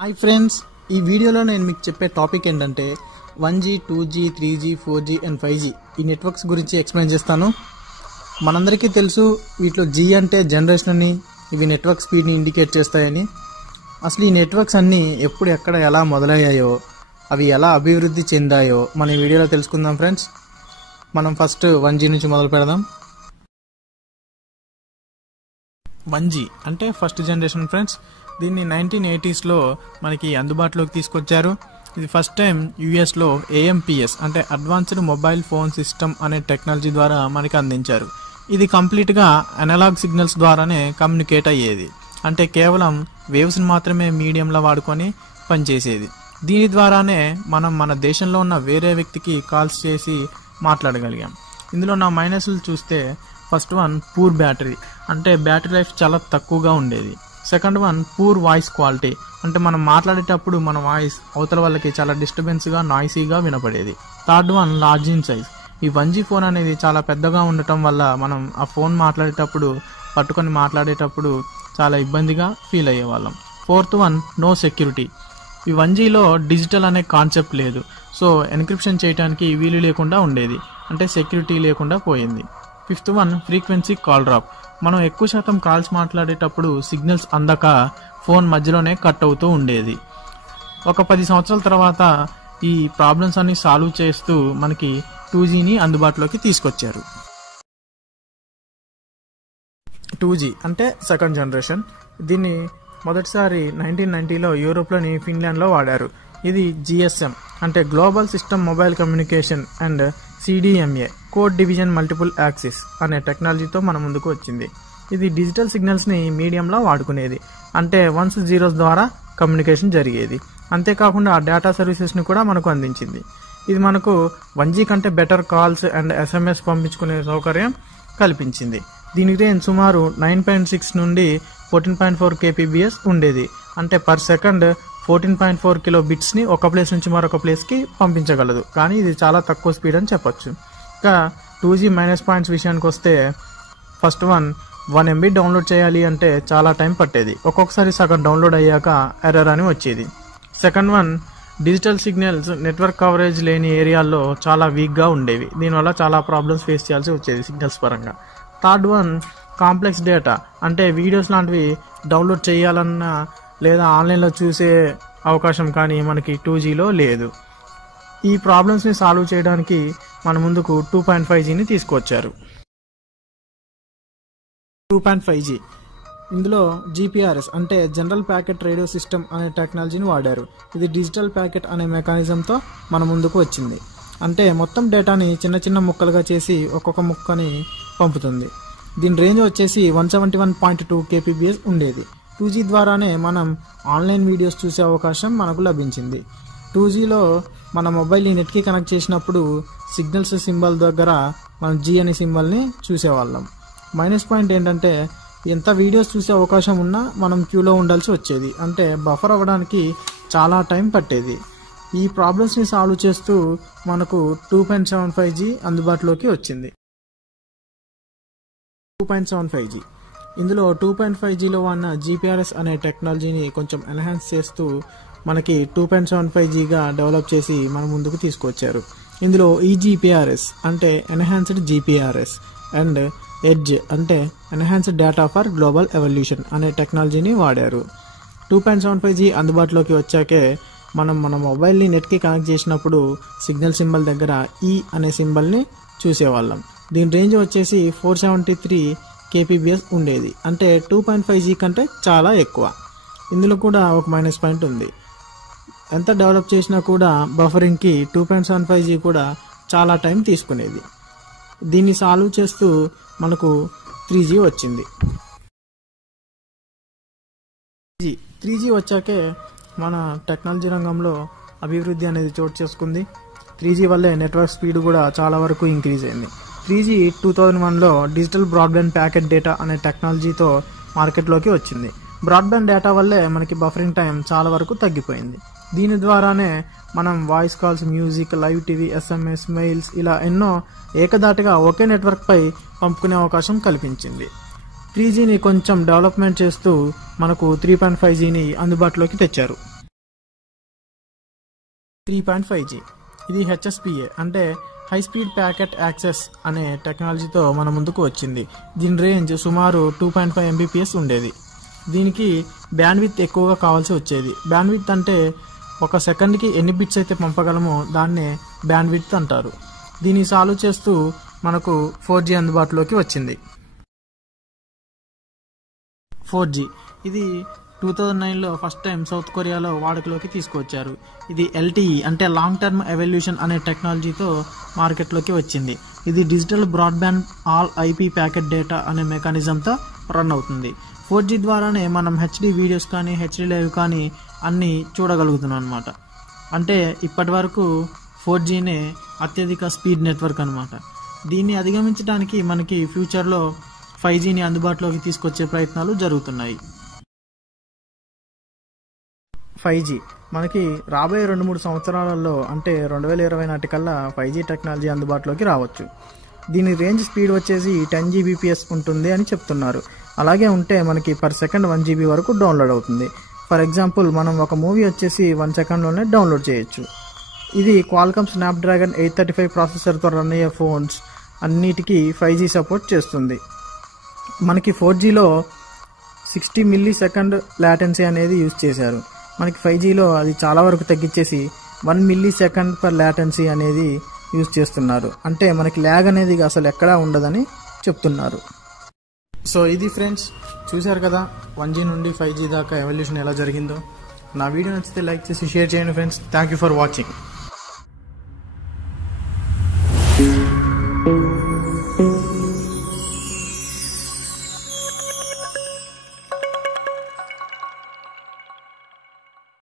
Hi friends, ఈ వీడియోలో నేను మీకు చెప్పే టాపిక్ ఏంటంటే 1G, 2G, 3G, 4G and 5G ఈ నెట్వర్క్స్ గురించి ఎక్స్ప్లెయిన్ చేస్తాను. మనందరికీ తెలుసు వీటిలో G అంటే జనరేషన్ అని, ఇవి నెట్వర్క్ స్పీడ్ని ఇండికేట్ చేస్తాయని. అసలు ఈ నెట్వర్క్స్ అన్నీ ఎప్పుడు ఎక్కడ ఎలా మొదలయ్యాయో, అవి ఎలా అభివృద్ధి చెందాయో మన ఈ వీడియోలో తెలుసుకుందాం ఫ్రెండ్స్. మనం ఫస్ట్ 1G నుంచి మొదలు పెడదాం. 1G అంటే ఫస్ట్ జనరేషన్ ఫ్రెండ్స్. దీన్ని 1980sలో మనకి అందుబాటులోకి తీసుకొచ్చారు. ఇది ఫస్ట్ టైం యూఎస్లో AMPS అంటే అడ్వాన్స్డ్ మొబైల్ ఫోన్ సిస్టమ్ అనే టెక్నాలజీ ద్వారా మనకి అందించారు. ఇది కంప్లీట్గా అనలాగ్ సిగ్నల్స్ ద్వారానే కమ్యూనికేట్ అయ్యేది. అంటే కేవలం వేవ్స్ని మాత్రమే మీడియంలో వాడుకొని పనిచేసేది. దీని ద్వారానే మనం మన దేశంలో ఉన్న వేరే వ్యక్తికి కాల్స్ చేసి మాట్లాడగలిగాం. ఇందులో నా మైనస్లు చూస్తే ఫస్ట్ వన్ పూర్ బ్యాటరీ, అంటే బ్యాటరీ లైఫ్ చాలా తక్కువగా ఉండేది. Second one poor voice quality, అంటే మనం మాట్లాడేటప్పుడు మన వాయిస్ అవతల వాళ్ళకి చాలా డిస్టర్బెన్స్గా నాయిసీగా వినపడేది. Third one large in size. ఈ 1G ఫోన్ అనేది చాలా పెద్దగా ఉండటం వల్ల మనం ఆ ఫోన్ పట్టుకొని మాట్లాడేటప్పుడు చాలా ఇబ్బందిగా ఫీల్ అయ్యేవాళ్ళం. Fourth one no security. ఈ 1Gలో డిజిటల్ అనే కాన్సెప్ట్ లేదు, సో ఎన్క్రిప్షన్ చేయడానికి వీలు లేకుండా ఉండేది, అంటే సెక్యూరిటీ లేకుండా పోయింది. Fifth one frequency call drop. మనం ఎక్కువ శాతం కాల్స్ మాట్లాడేటప్పుడు సిగ్నల్స్ అందక ఫోన్ మధ్యలోనే కట్ అవుతూ ఉండేది. ఒక 10 సంవత్సరాల తర్వాత ఈ ప్రాబ్లమ్స్ అన్ని సాల్వ్ చేస్తూ మనకి 2Gని అందుబాటులోకి తీసుకొచ్చారు. 2G అంటే సెకండ్ జనరేషన్. దీన్ని మొదటిసారి 1990లో యూరోప్లోని ఫిన్లాండ్లో వాడారు. ఇది GSM అంటే global system mobile communication and CDMA code division multiple axis అనే టెక్నాలజీతో మన ముందుకు వచ్చింది. ఇది డిజిటల్ సిగ్నల్స్ని మీడియంలో వాడుకునేది, అంటే 1s, 0s ద్వారా కమ్యూనికేషన్ జరిగేది. అంతేకాకుండా డేటా సర్వీసెస్ని కూడా మనకు అందించింది. ఇది మనకు 1G కంటే బెటర్ కాల్స్ అండ్ SMS పంపించుకునే సౌకర్యం కల్పించింది. దీని రేంజ్ సుమారు 9.6 నుండి 14.4 kbps ఉండేది, అంటే పర్ సెకండ్ 14.4 కిలోబిట్స్ని ఒక ప్లేస్ నుంచి మరొక ప్లేస్కి పంపించగలదు. కానీ ఇది చాలా తక్కువ స్పీడ్ అని చెప్పొచ్చు. ఇంకా 2G మైనస్ పాయింట్స్ విషయానికి వస్తే ఫస్ట్ వన్ 1 MB డౌన్లోడ్ చేయాలి అంటే చాలా టైం పట్టేది. ఒక్కొక్కసారి సగం డౌన్లోడ్ అయ్యాక ఎర్రర్ అని వచ్చేది. Second one digital signals network coverage లేని ఏరియాల్లో చాలా వీక్గా ఉండేవి. దీనివల్ల చాలా ప్రాబ్లమ్స్ ఫేస్ చేయాల్సి వచ్చేది సిగ్నల్స్ పరంగా. థర్డ్ వన్ కాంప్లెక్స్ డేటా, అంటే వీడియోస్ లాంటివి డౌన్లోడ్ చేయాలన్నా లేదా ఆన్లైన్లో చూసే అవకాశం కానీ మనకి 2Gలో లేదు. ఈ ప్రాబ్లమ్స్ని సాల్వ్ చేయడానికి మన ముందుకు 2.5Gని తీసుకొచ్చారు. 2.5G ఇందులో GPRS అంటే జనరల్ ప్యాకెట్ రేడియో సిస్టమ్ అనే టెక్నాలజీని వాడారు. ఇది డిజిటల్ ప్యాకెట్ అనే మెకానిజంతో మన ముందుకు వచ్చింది. అంటే మొత్తం డేటాని చిన్న చిన్న ముక్కలుగా చేసి ఒక్కొక్క ముక్కని పంపుతుంది. దీని రేంజ్ వచ్చేసి 171.2 kbps ఉండేది. 2G ద్వారానే మనం ఆన్లైన్ వీడియోస్ చూసే అవకాశం మనకు లభించింది. 2Gలో మన మొబైల్ని నెట్కి కనెక్ట్ చేసినప్పుడు సిగ్నల్స్ సింబల్ దగ్గర మనం G అనే సింబల్ని చూసేవాళ్ళం. మైనస్ పాయింట్ ఏంటంటే ఎంత వీడియోస్ చూసే అవకాశం ఉన్నా మనం క్యూలో ఉండాల్సి వచ్చేది, అంటే బఫర్ అవ్వడానికి చాలా టైం పట్టేది. ఈ ప్రాబ్లమ్స్ని సాల్వ్ చేస్తూ మనకు 2.75G అందుబాటులోకి వచ్చింది. 2.75G ఇందులో 2.5Gలో ఉన్న GPRS అనే టెక్నాలజీని కొంచెం ఎన్హాన్స్ చేస్తూ మనకి 2.75Gగా డెవలప్ చేసి మన ముందుకు తీసుకొచ్చారు. ఇందులో EGPRS అంటే ఎన్హాన్స్డ్ GPRS అండ్ ఎడ్జ్ అంటే enhanced data for global evolution అనే టెక్నాలజీని వాడారు. 2.75G అందుబాటులోకి వచ్చాకే మనం మన మొబైల్ని నెట్కి కనెక్ట్ చేసినప్పుడు సిగ్నల్ సింబల్ దగ్గర E అనే సింబల్ని చూసేవాళ్ళం. దీని రేంజ్ వచ్చేసి 473 kbps ఉండేది, అంటే 2.5G కంటే చాలా ఎక్కువ. ఇందులో కూడా ఒక మైనస్ పాయింట్ ఉంది. ఎంత డెవలప్ చేసినా కూడా బఫరింగ్కి 2.75G కూడా చాలా టైం తీసుకునేది. దీన్ని సాల్వ్ చేస్తూ మనకు 3G వచ్చింది. 3G వచ్చాకే మన టెక్నాలజీ రంగంలో అభివృద్ధి అనేది చోటు చేసుకుంది. 3G వల్లే నెట్వర్క్ స్పీడ్ కూడా చాలా వరకు ఇంక్రీజ్ అయింది. 3G 2001లో డిజిటల్ బ్రాడ్బ్యాండ్ ప్యాకెట్ డేటా అనే టెక్నాలజీతో మార్కెట్లోకి వచ్చింది. బ్రాడ్బ్యాండ్ డేటా వల్లే మనకి బఫరింగ్ టైం చాలా వరకు తగ్గిపోయింది. దీని ద్వారానే మనం voice calls, music, live TV, SMS, mails ఇలా ఎన్నో ఏకదాటిగా ఒకే నెట్వర్క్పై పంపుకునే అవకాశం కల్పించింది. 3Gని కొంచెం డెవలప్మెంట్ చేస్తూ మనకు 3.5Gని అందుబాటులోకి తెచ్చారు. 3.5G. ఇది HSPA అంటే హై స్పీడ్ ప్యాకెట్ యాక్సెస్ అనే టెక్నాలజీతో మన ముందుకు వచ్చింది. దీని రేంజ్ సుమారు 2.5 Mbps ఉండేది. దీనికి బ్యాండ్విడ్త్ ఎక్కువగా కావాల్సి వచ్చేది. బ్యాండ్విడ్త్ అంటే ఒక సెకండ్కి ఎన్ని బిట్స్ అయితే పంపగలమో దాన్నే బ్యాండ్విడ్త్ అంటారు. దీన్ని సాల్వ్ చేస్తూ మనకు 4G అందుబాటులోకి వచ్చింది. 4G ఇది 2009లో ఫస్ట్ టైం సౌత్ కొరియాలో వాడుకలోకి తీసుకొచ్చారు. ఇది LTE అంటే లాంగ్ టర్మ్ ఎవల్యూషన్ అనే టెక్నాలజీతో మార్కెట్లోకి వచ్చింది. ఇది digital broadband all IP packet data అనే మెకానిజంతో రన్ అవుతుంది. 4G ద్వారానే మనం HD వీడియోస్ కానీ HD లైవ్ కానీ అన్నీ చూడగలుగుతున్నాం అనమాట. అంటే ఇప్పటి వరకు 4Gనే అత్యధిక స్పీడ్ నెట్వర్క్ అనమాట. దీన్ని అధిగమించడానికి మనకి ఫ్యూచర్లో 5Gని అందుబాటులోకి తీసుకొచ్చే ప్రయత్నాలు జరుగుతున్నాయి. 5G మనకి రాబోయే 2-3 సంవత్సరాలలో అంటే 2020 నాటికల్లా 5G టెక్నాలజీ అందుబాటులోకి రావచ్చు. దీని రేంజ్ స్పీడ్ వచ్చేసి 10 Gbps ఉంటుంది అని చెప్తున్నారు. అలాగే ఉంటే మనకి పర్ సెకండ్ 1 GB వరకు డౌన్లోడ్ అవుతుంది. ఫర్ ఎగ్జాంపుల్ మనం ఒక మూవీ వచ్చేసి 1 సెకండ్లోనే డౌన్లోడ్ చేయొచ్చు. ఇది క్వాల్కమ్ స్నాప్డ్రాగన్ 835 ప్రాసెసర్తో రన్ అయ్యే ఫోన్స్ అన్నిటికీ 5G సపోర్ట్ చేస్తుంది. మనకి 4Gలో 60 millisecond లాటెన్సీ అనేది యూజ్ చేశారు. మనకి 5Gలో అది చాలా వరకు తగ్గించేసి 1 millisecond per లాటెన్సీ అనేది యూజ్ చేస్తున్నారు. అంటే మనకి ల్యాగ్ అనేది అసలు ఎక్కడా ఉండదని చెప్తున్నారు. సో ఇది ఫ్రెండ్స్, చూశారు కదా 1G నుండి 5G దాకా ఎవల్యూషన్ ఎలా జరిగిందో. నా వీడియో నచ్చితే లైక్ చేసి షేర్ చేయండి friends. Thank you for watching.